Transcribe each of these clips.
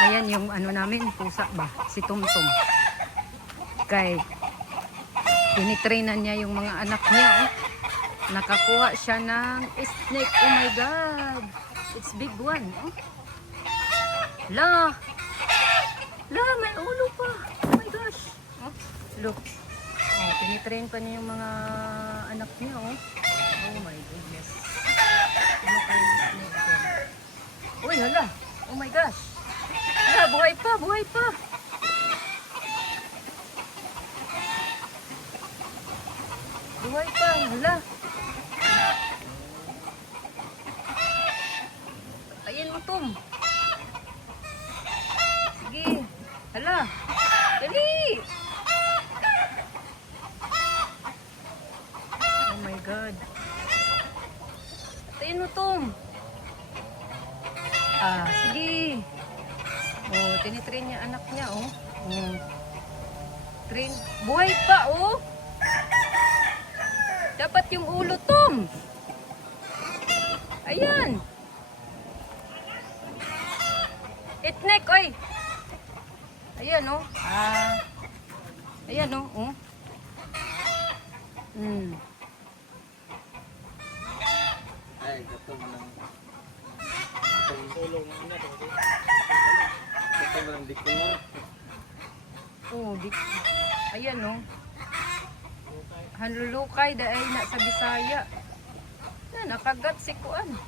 Ayan yung ano namin, pusa ba? Si Tumtum. Kay, tinitrainan niya yung mga anak niya. Oh. Nakakuha siya ng snake. Oh my God. It's big one. Oh. La. La, may ulo pa. Oh my gosh. Oh, look. Oh, tinitrain pa niya yung mga anak niya. Oh, oh my goodness. Ano kayo snake yan? Uy, hala. Oh my gosh. Hala, buhay pa, buhay pa. Buhay pa, hala. Ayan mo, Tom. Sige. Hala. Dali. Oh my God. Ayan mo, Tom. Ah, sige. Oh, tinitrain niya anak niya, oh. Oh. Train. Buhay pa, oh. Dapat yung ulo, Tom. Ayan. Itnek, oy. Ayan, oh. Ah. Ayan, oh. Oh. Ay, katong lang. Tulong na to. Katong lang di ko. Oh, ayan, oh. Hanlulukay dahil na sa Bisaya. Na, nakagat si Kuan.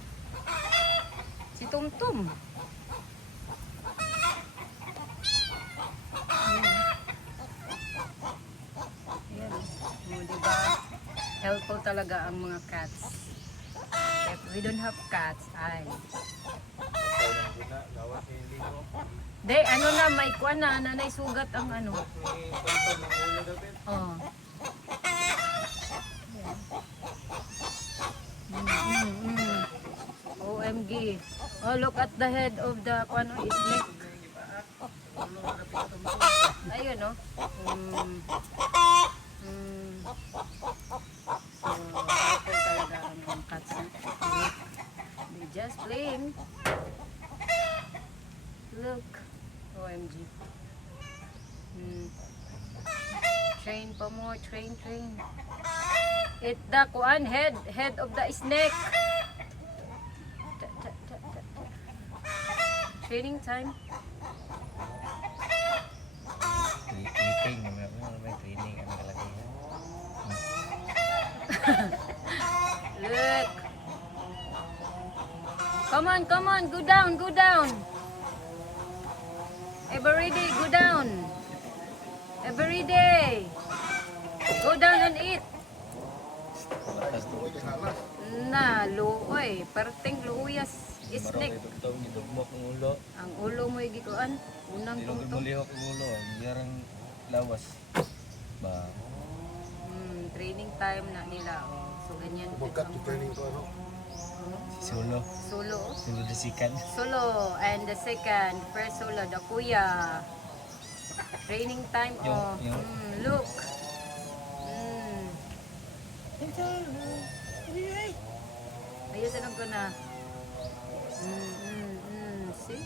Si Tumtum. Ayan. Oh, diba? Helpful talaga ang mga cats. If we don't have cats, ay. De, ano na, may kuan na, nanay sugat ang ano. Oh. OMG. Oh, look at the head of the ano, snake. Ayun, no? So, helpful talaga ang cats. They just playing. Look. OMG. Train pa more. Train. It the kuan head of the snake. Training time. Training naman may training ang kalaki. Look. Come on, go down. Every day, go down. Every day. Go down and eat. Na, luoy. Perting luuyas. Snake. Ang ulo mo gikuan. Unang tungtong. Mulihok ang ulo. Yarang lawas. Ba. Training time na nila. Oh. So, ganyan. Bukat yung training ko, ano? Solo. Solo. Solo the second. Solo. And the second. First solo, the kuya. Training time. Oh. Look. Ayusin ko na. See?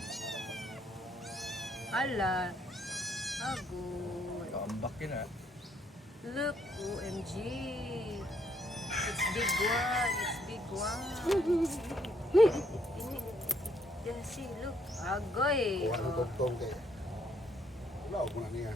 Ala. Agod. Kaambak yun ah. Look, OMG. It's big one. Yeah, see, look. Agoy. Kuha ng tugtong kay. Wala, ako na niya.